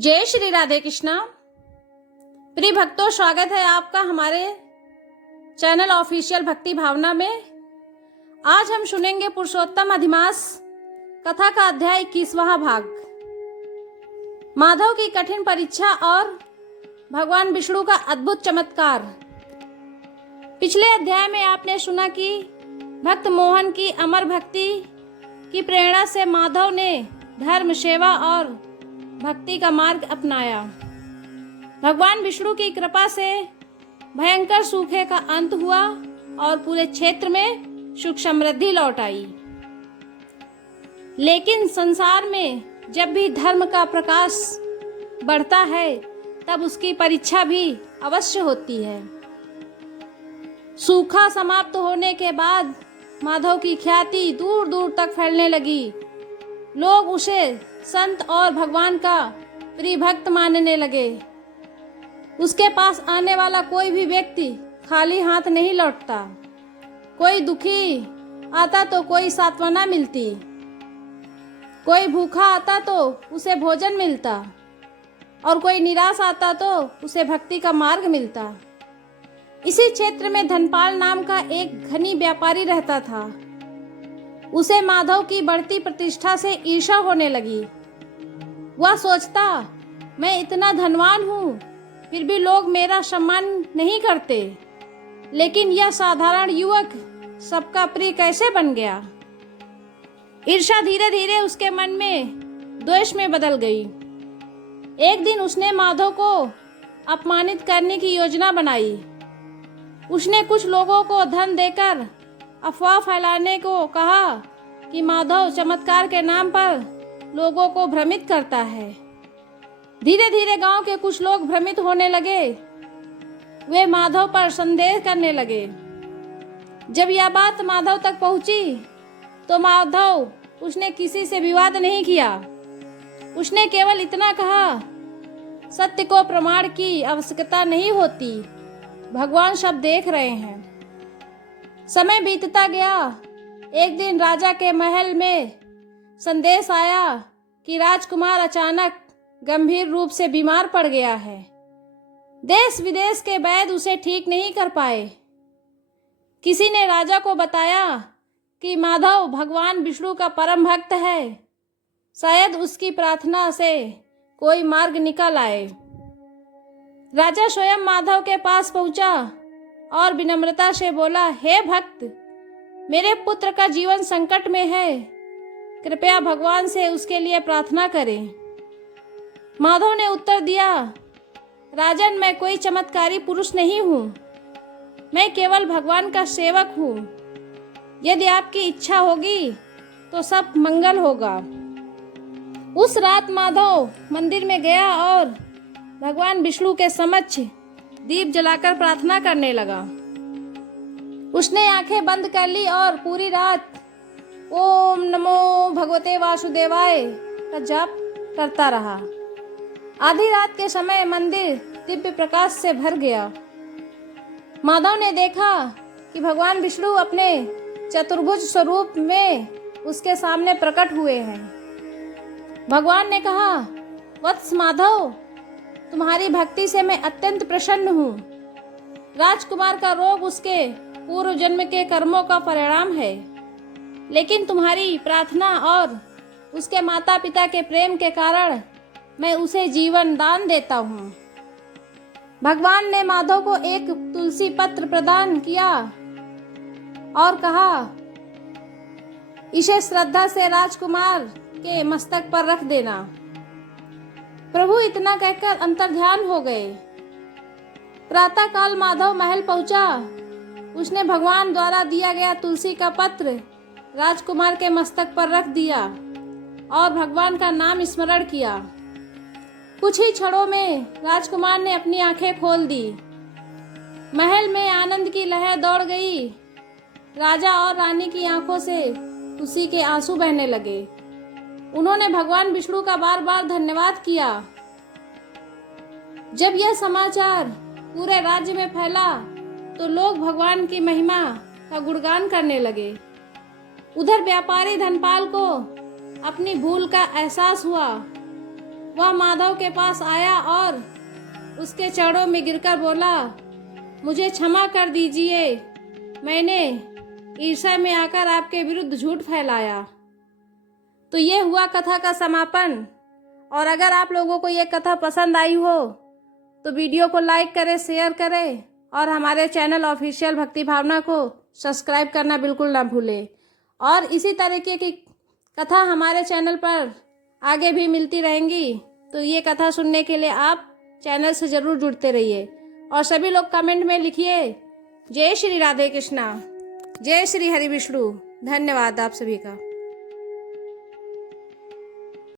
जय श्री राधे कृष्णा। प्रिय भक्तों, स्वागत है आपका हमारे चैनल ऑफिशियल भक्ति भावना में। आज हम सुनेंगे पुरुषोत्तम अधिमास कथा का अध्याय 21वां भाग, माधव की कठिन परीक्षा और भगवान विष्णु का अद्भुत चमत्कार। पिछले अध्याय में आपने सुना कि भक्त मोहन की अमर भक्ति की प्रेरणा से माधव ने धर्म, सेवा और भक्ति का मार्ग अपनाया। भगवान विष्णु की कृपा से भयंकर सूखे का अंत हुआ और पूरे क्षेत्र में सुख समृद्धि लौट आई। लेकिन संसार में जब भी धर्म का प्रकाश बढ़ता है तब उसकी परीक्षा भी अवश्य होती है। सूखा समाप्त होने के बाद माधव की ख्याति दूर दूर तक फैलने लगी। लोग उसे संत और भगवान का प्रिय भक्त मानने लगे। उसके पास आने वाला कोई भी व्यक्ति खाली हाथ नहीं लौटता। कोई दुखी आता तो कोई सांत्वना मिलती, कोई भूखा आता तो उसे भोजन मिलता और कोई निराश आता तो उसे भक्ति का मार्ग मिलता। इसी क्षेत्र में धनपाल नाम का एक धनी व्यापारी रहता था। उसे माधव की बढ़ती प्रतिष्ठा से ईर्ष्या होने लगी। वह सोचता, मैं इतना धनवान हूँ फिर भी लोग मेरा सम्मान नहीं करते, लेकिन यह साधारण युवक सबका प्रिय कैसे बन गया। ईर्ष्या धीरे धीरे उसके मन में द्वेष में बदल गई। एक दिन उसने माधव को अपमानित करने की योजना बनाई। उसने कुछ लोगों को धन देकर अफवाह फैलाने को कहा कि माधव चमत्कार के नाम पर लोगों को भ्रमित करता है। धीरे धीरे गांव के कुछ लोग भ्रमित होने लगे। वे माधव पर संदेह करने लगे। जब यह बात माधव तक पहुंची तो माधव उसने किसी से विवाद नहीं किया। उसने केवल इतना कहा, सत्य को प्रमाण की आवश्यकता नहीं होती, भगवान सब देख रहे हैं। समय बीतता गया। एक दिन राजा के महल में संदेश आया कि राजकुमार अचानक गंभीर रूप से बीमार पड़ गया है। देश विदेश के वैद्य उसे ठीक नहीं कर पाए। किसी ने राजा को बताया कि माधव भगवान विष्णु का परम भक्त है, शायद उसकी प्रार्थना से कोई मार्ग निकल आए। राजा स्वयं माधव के पास पहुंचा और विनम्रता से बोला, हे भक्त, मेरे पुत्र का जीवन संकट में है, कृपया भगवान से उसके लिए प्रार्थना करें। माधव ने उत्तर दिया, राजन, मैं कोई चमत्कारी पुरुष नहीं हूँ, मैं केवल भगवान का सेवक हूँ। यदि आपकी इच्छा होगी तो सब मंगल होगा। उस रात माधव मंदिर में गया और भगवान विष्णु के समक्ष दीप जलाकर प्रार्थना करने लगा। उसने आंखें बंद कर ली और पूरी रात ओम नमो भगवते वासुदेवाय का जाप करता रहा। आधी रात के समय मंदिर दिव्य प्रकाश से भर गया। माधव ने देखा कि भगवान विष्णु अपने चतुर्भुज स्वरूप में उसके सामने प्रकट हुए हैं। भगवान ने कहा, वत्स माधव, तुम्हारी भक्ति से मैं अत्यंत प्रसन्न हूँ। राजकुमार का रोग उसके पूर्व जन्म के कर्मों का परिणाम है, लेकिन तुम्हारी प्रार्थना और उसके माता पिता के प्रेम के कारण मैं उसे जीवन दान देता हूँ। भगवान ने माधव को एक तुलसी पत्र प्रदान किया और कहा, इसे श्रद्धा से राजकुमार के मस्तक पर रख देना। प्रभु इतना कहकर अंतर्ध्यान हो गए। प्रातः काल माधव महल पहुंचा। उसने भगवान द्वारा दिया गया तुलसी का पत्र राजकुमार के मस्तक पर रख दिया और भगवान का नाम स्मरण किया। कुछ ही क्षणों में राजकुमार ने अपनी आंखें खोल दी। महल में आनंद की लहर दौड़ गई। राजा और रानी की आंखों से खुशी के आंसू बहने लगे। उन्होंने भगवान विष्णु का बार बार धन्यवाद किया। जब यह समाचार पूरे राज्य में फैला तो लोग भगवान की महिमा का गुणगान करने लगे। उधर व्यापारी धनपाल को अपनी भूल का एहसास हुआ। वह माधव के पास आया और उसके चरणों में गिरकर बोला, मुझे क्षमा कर दीजिए, मैंने ईर्ष्या में आकर आपके विरुद्ध झूठ फैलाया। तो ये हुआ कथा का समापन। और अगर आप लोगों को ये कथा पसंद आई हो तो वीडियो को लाइक करें, शेयर करें और हमारे चैनल ऑफिशियल भक्ति भावना को सब्सक्राइब करना बिल्कुल ना भूलें। और इसी तरीके की कथा हमारे चैनल पर आगे भी मिलती रहेंगी, तो ये कथा सुनने के लिए आप चैनल से ज़रूर जुड़ते रहिए। और सभी लोग कमेंट में लिखिए, जय श्री राधे कृष्णा, जय श्री हरि विष्णु। धन्यवाद आप सभी का।